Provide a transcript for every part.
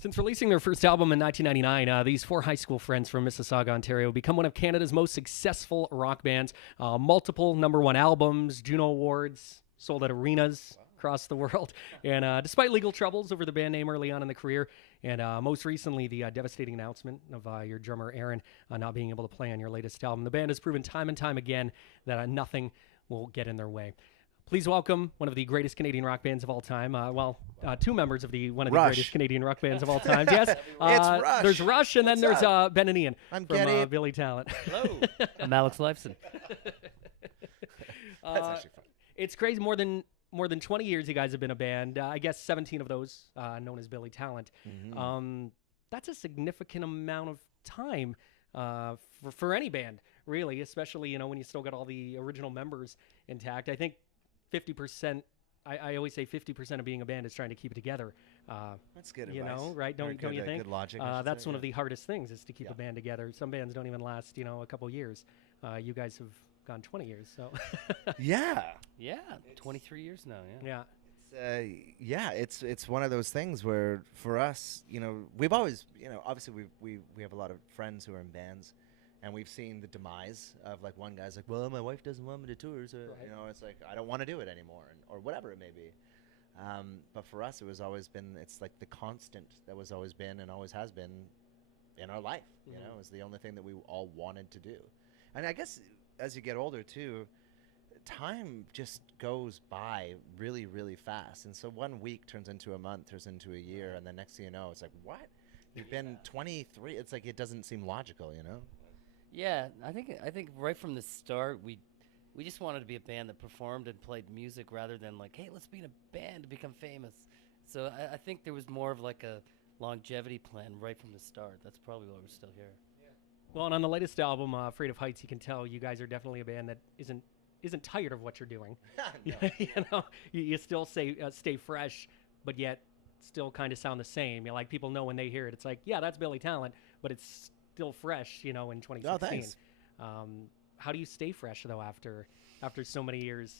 Since releasing their first album in 1999, these four high school friends from Mississauga, Ontario, become one of Canada's most successful rock bands. Multiple number one albums, Juno Awards, sold at arenas across the world. And despite legal troubles over the band name early on in the career, and most recently the devastating announcement of your drummer Aaron not being able to play on your latest album, the band has proven time and time again that nothing will get in their way. Please welcome one of the greatest Canadian rock bands of all time. Two members of one of the Rush. greatest Canadian rock bands of all time. Yes, It's Rush. There's Rush, and then What's there's Ben and Ian I'm from Getty. Billy Talent. Hello, I'm Alex Lifeson. That's actually fun. It's crazy. More than 20 years, you guys have been a band. I guess 17 of those known as Billy Talent. That's a significant amount of time for any band, really. Especially when you still got all the original members intact. I think 50%. I always say 50% of being a band is trying to keep it together. That's good You advice. know, right? Very Don't you good, think? Good logic. That's one of the hardest things is to keep a band together. Some bands don't even last, a couple years. You guys have gone 20 years, so Yeah. Yeah, 23 years now. Yeah. yeah. It's one of those things where for us, we've always, obviously we have a lot of friends who are in bands, and we've seen the demise of like one guy's like, well, my wife doesn't want me to tour, so it's like I don't want to do it anymore, or whatever it may be. But for us, it's like the constant that was always been and always has been in our life. It's the only thing that we all wanted to do. And I guess as you get older too, time just goes by really, really fast. And so 1 week turns into a month, turns into a year, and then next thing you know, it's like, what? You've been 23. It's like it doesn't seem logical, Yeah, I think right from the start we just wanted to be a band that performed and played music rather than like, hey, let's be in a band to become famous. So I think there was more of like a longevity plan right from the start. That's probably why we're still here. Well, and on the latest album, Afraid of Heights, you can tell you guys are definitely a band that isn't tired of what you're doing. No. You still stay fresh, but yet still kind of sound the same. Like people know when they hear it, it's like, yeah, that's Billy Talent, but it's still fresh, in 2016. Oh, thanks. How do you stay fresh though after so many years?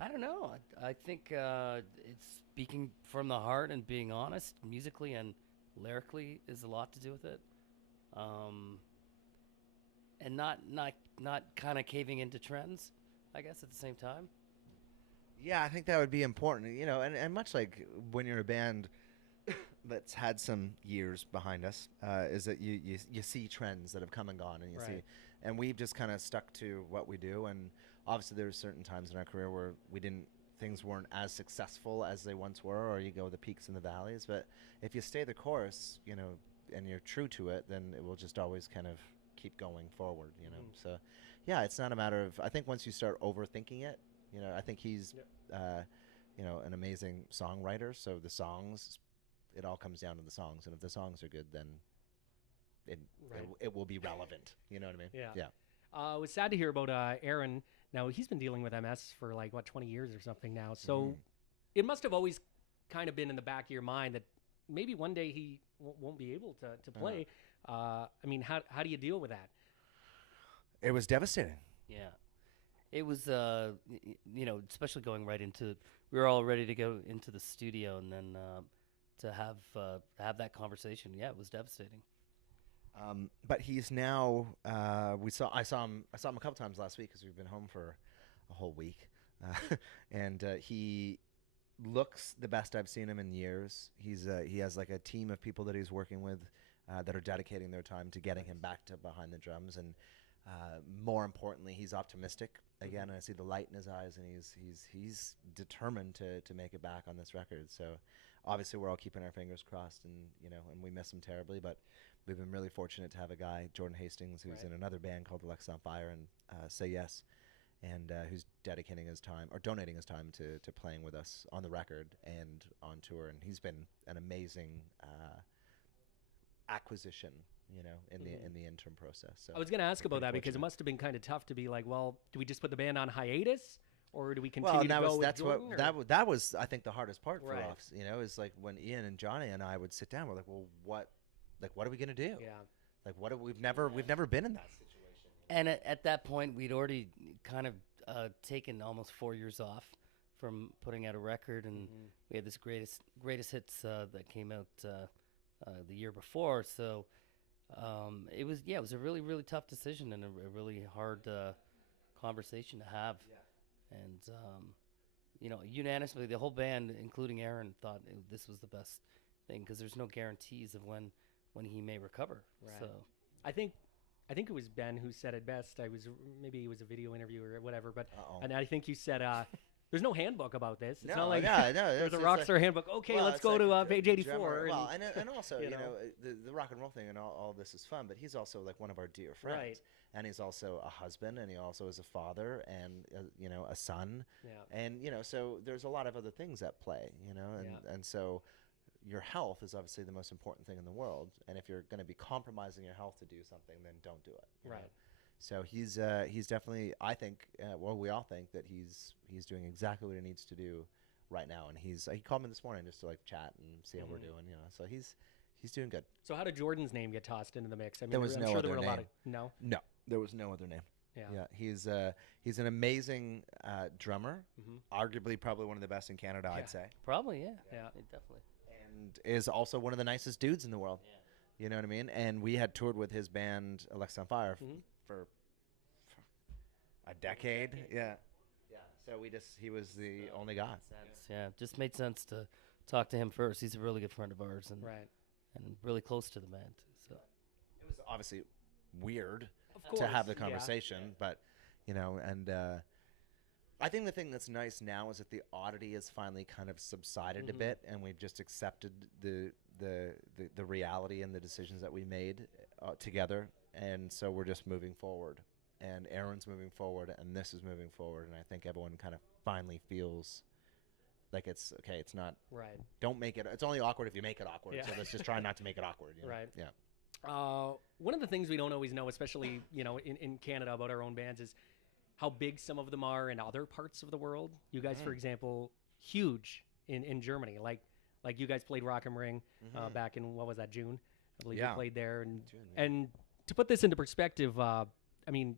I don't know. I think it's speaking from the heart and being honest musically and lyrically is a lot to do with it. And not kind of caving into trends, I guess, at the same time. Yeah, I think that would be important, and much like when you're a band that's had some years behind us, is that you see trends that have come and gone, and you see, and we've just kind of stuck to what we do. And obviously there's certain times in our career where things weren't as successful as they once were, or you go the peaks and the valleys. But if you stay the course, and you're true to it, then it will just always kind of keep going forward, So, yeah, it's not a matter of, I think once you start overthinking it, I think he's, an amazing songwriter. So the songs, it all comes down to the songs. And if the songs are good, then it will be relevant. You know what I mean? Yeah. It was sad to hear about Aaron. Now, he's been dealing with MS for 20 years or something now. So it must have always kind of been in the back of your mind that maybe one day he won't be able to play. How do you deal with that? It was devastating. Yeah. It was, especially going right into, we were all ready to go into the studio, and then to have that conversation, yeah, it was devastating. But he's now. I saw him a couple times last week because we've been home for a whole week, and he looks the best I've seen him in years. He has like a team of people that he's working with that are dedicating their time to getting him back to behind the drums, and more importantly, he's optimistic again. And I see the light in his eyes, and he's determined to make it back on this record. So obviously we're all keeping our fingers crossed, and and we miss him terribly, but we've been really fortunate to have a guy, Jordan Hastings, who's in another band called Alexis on Fire, and Say Yes, and who's donating his time to playing with us on the record and on tour. And he's been an amazing acquisition, in the interim process. So I was going to ask about that because it fortunate. must have been kind of tough to be like, well, do we just put the band on hiatus, or do we continue Well, to and go with Jordan? that was I think the hardest part for Right. us. Is like when Ian and Johnny and I would sit down. We're like, well, what are we gonna do? Yeah. Like, we've never been in that situation. And at that point, we'd already kind of taken almost 4 years off from putting out a record, and we had this greatest hits that came out the year before. So it was a really really tough decision and a really hard conversation to have. Yeah. And unanimously, the whole band, including Aaron, thought this was the best thing because there's no guarantees of when he may recover. Right. So I think it was Ben who said it best. Maybe it was a video interview or whatever, but Uh-oh. and I think you said there's no handbook about this. It's No, not like no, there's a it's rockstar like- handbook. Okay, well, let's it's go like to the page 84. drummer- well, and also, you you know. know, the rock and roll thing and all this is fun, but he's also like one of our dear friends. Right. And he's also a husband, and he also is a father, and a son, Yeah. and so there's a lot of other things at play, and so your health is obviously the most important thing in the world, and if you're going to be compromising your health to do something, then don't do it. you know? Right. So he's definitely, I think, we all think that he's doing exactly what he needs to do right now, and he called me this morning just to like chat and see how we're doing, so he's doing good. So how did Jordan's name get tossed into the mix? I mean, There was I'm no sure there other were a lot of name. no. No, there was no other name. Yeah. He's an amazing drummer, arguably probably one of the best in Canada, Yeah. I'd say, probably, yeah, Yeah. definitely. and is also one of the nicest dudes in the world. Yeah. You know what I mean? And we had toured with his band Alexa on Fire for a decade. Yeah. So he was the only guy. Yeah, just made sense to talk to him first. He's a really good friend of ours and Right. and really close to the band too. So It was obviously weird Of course. to have the yeah. conversation, but and I think the thing that's nice now is that the oddity has finally kind of subsided a bit, and we've just accepted the reality and the decisions that we made together, and so we're just moving forward. And Aaron's moving forward, and this is moving forward, and I think everyone kind of finally feels like it's okay. It's not. Right. Don't make it. It's only awkward if you make it awkward. Yeah. So let's just try not to make it awkward. Right. Yeah. One of the things we don't always know, especially in Canada, about our own bands, is how big some of them are in other parts of the world. You guys, for example, huge in Germany. Like you guys played Rock am Ring back in what was that, June? I believe you played there. And June, yeah. and to put this into perspective, I mean,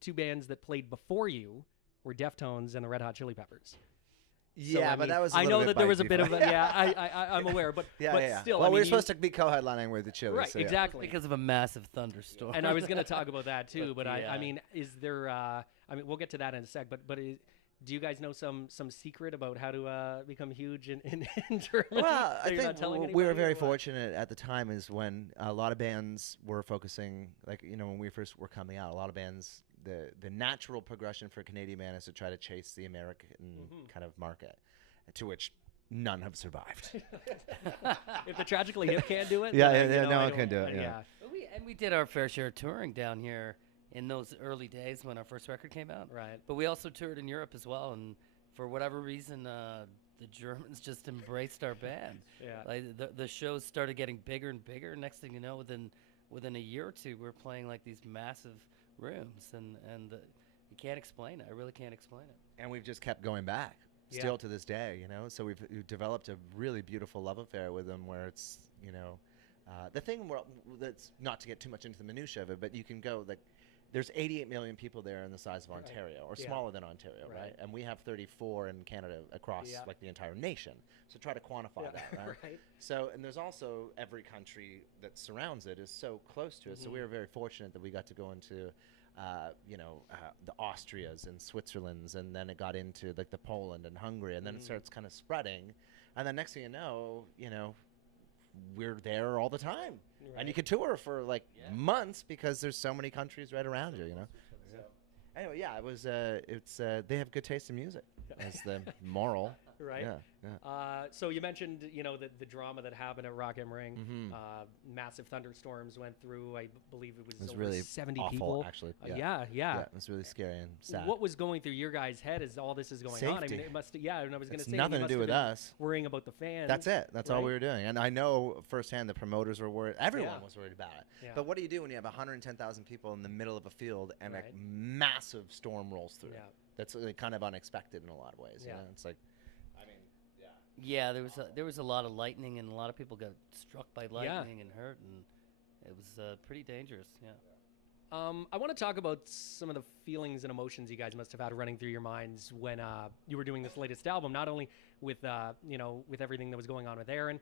two bands that played before you were Deftones and the Red Hot Chili Peppers. So, Yeah, I but mean, that was. I know that there was a bit of a, I'm aware, but Yeah. still, Well, I mean, we were you- supposed to be co-headlining with the Chili. right, so yeah. exactly. because of a massive thunderstorm. And I was going to talk about that too, but I Yeah. mean, is there? I mean, we'll get to that in a sec. But do you guys know some secret about how to become huge in Germany? Well, that I you're not think telling we anybody, were or very what? fortunate at the time is when a lot of bands were focusing, like, when we first were coming out, a lot of bands, the natural progression for a Canadian band is to try to chase the American kind of market, to which none have survived. If the Tragically Hip can't do it, Yeah, then, yeah, you know, no I one don't- can do it, yeah. But we did our fair share of touring down here in those early days when our first record came out. Right. But we also toured in Europe as well, and for whatever reason, the Germans just embraced our band. Yeah. Like the shows started getting bigger and bigger. Next thing you know, within a year or two, we're playing like these massive rooms, and you can't explain it. I really can't explain it. And we've just kept going back, Yeah. still to this day, So we've developed a really beautiful love affair with them, where it's, the thing that's not to get too much into the minutia of it, but you can go like, there's 88 million people there in the size of Ontario, or Yeah. smaller than Ontario, Right. right? And we have 34 in Canada across Yeah. like the entire nation. So try to quantify that, right? Right. So, and there's also every country that surrounds it is so close to us. So we were very fortunate that we got to go into, the Austrias and Switzerlands, and then it got into like the Poland and Hungary, and then it starts kind of spreading, and then next thing you know, we're there all the time, and you can tour for like months because there's so many countries right around you, So, anyway, yeah, it was. They have good taste in music. As the moral. Right. Yeah. So you mentioned, the drama that happened at Rock am Ring. Mhm. Massive thunderstorms went through. I believe it was, It was over really 70 awful, people. actually. Yeah. It was really scary and sad. What was going through your guys' head as all this is going on? I mean, Safety. it must. Yeah, and I was going to It's say nothing you to must do have with been us. worrying about the fans. That's it. That's all right? we were doing. And I know firsthand the promoters were worried. Everyone Yeah. was worried about it. Yeah. But what do you do when you have 110,000 people in the middle of a field and Right. a massive storm rolls through? Yeah. That's kind of unexpected in a lot of ways. Yeah. It's like, I mean, yeah. Yeah, there was a lot of lightning, and a lot of people got struck by lightning and hurt, and it was pretty dangerous. Yeah. I want to talk about some of the feelings and emotions you guys must have had running through your minds when you were doing this latest album. Not only with with everything that was going on with Aaron,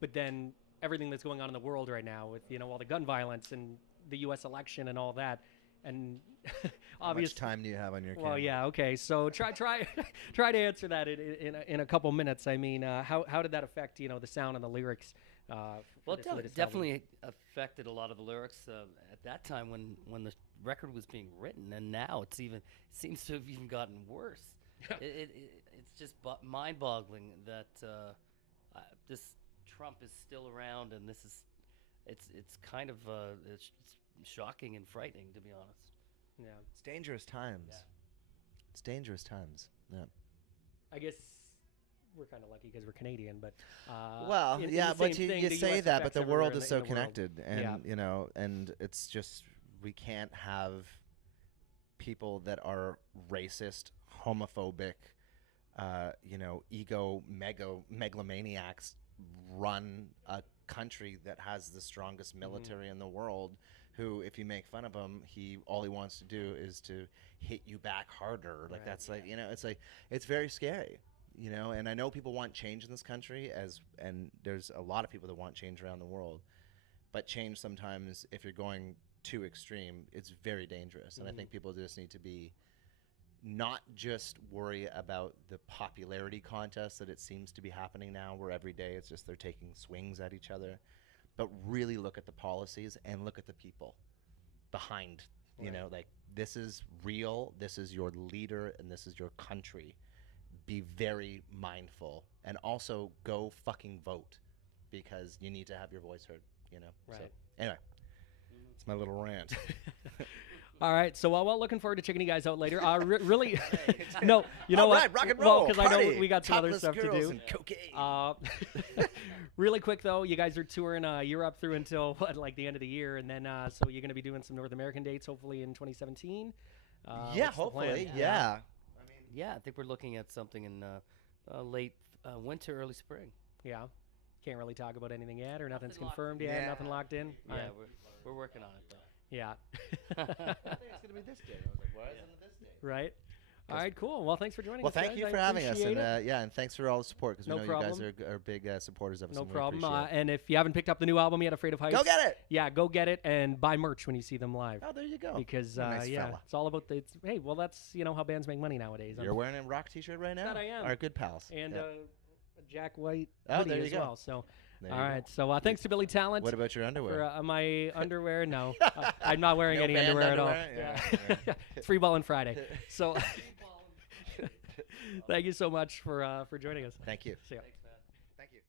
but then everything that's going on in the world right now with all the gun violence and the U.S. election and all that. And How much obviously, time do you have on your camera? well, yeah, okay. So try try to answer that in a couple minutes. I mean, how did that affect the sound and the lyrics? Well, it definitely affected a lot of the lyrics at that time when the record was being written, and now seems to have even gotten worse. It's just mind-boggling that this Trump is still around, and it's kind of it's shocking and frightening, to be honest. Yeah, It's dangerous times. Yeah. It's dangerous times. Yeah. I guess we're kind of lucky because we're Canadian, but Well, in yeah, the but same thing, you the say US that, but affects the everywhere world in is the- so in the world. connected, and Yeah. and it's just we can't have people that are racist, homophobic, megalomaniacs run a country that has the strongest military in the world. Who, if you make fun of him, all he wants to do is to hit you back harder. Like Right, that's like it's very scary. And I know people want change in this country, and there's a lot of people that want change around the world, but change sometimes, if you're going too extreme, it's very dangerous. And I think people just need to be not just worry about the popularity contest that it seems to be happening now, where every day it's just they're taking swings at each other, but really look at the policies and look at the people behind. Right. Like, this is real, this is your leader, and this is your country. Be very mindful, and also go fucking vote, because you need to have your voice heard. So Right. anyway, it's my little rant. All right, so well, looking forward to checking you guys out later. Really, no, you know All what? right, rock and Well, roll, because I know party, we got some other topless stuff to girls do. and cocaine. Really quick though, you guys are touring Europe through until like the end of the year, and then so you're going to be doing some North American dates, hopefully in 2017. Yeah, what's the plan? hopefully, yeah. Yeah, I think we're looking at something in late winter, early spring. Yeah. Can't really talk about anything yet, or nothing's Nothing locked confirmed in. yet. Yeah. Nothing locked in. Yeah, All right. we're working on it though. Yeah. I think it's gonna be this day. I was like, why isn't it this day? Right. All right. Cool. Well, thanks for joining Well, us. thank guys. you I for having us, appreciate and it. and thanks for all the support, because we No know you guys problem. are big supporters of us. No and we problem. appreciate it. And if you haven't picked up the new album yet, Afraid of Heights, Go get it. Yeah, go get it and buy merch when you see them live. Oh, there you go. Because You're a nice yeah, fella. it's all about hey, well, that's how bands make money nowadays. You're wearing a rock T-shirt right now. That I am. Our good pals. and Yeah. a Jack White Oh, hoodie there you as go. well. So There all you go. right. So thanks to Billy Talent. What about your underwear? For my underwear, no, I'm not wearing No any band underwear at all. underwear? Yeah. Yeah. It's Free Ball on Friday. So thank you so much for joining us. Thank you. See ya. Thanks, man. Thank you.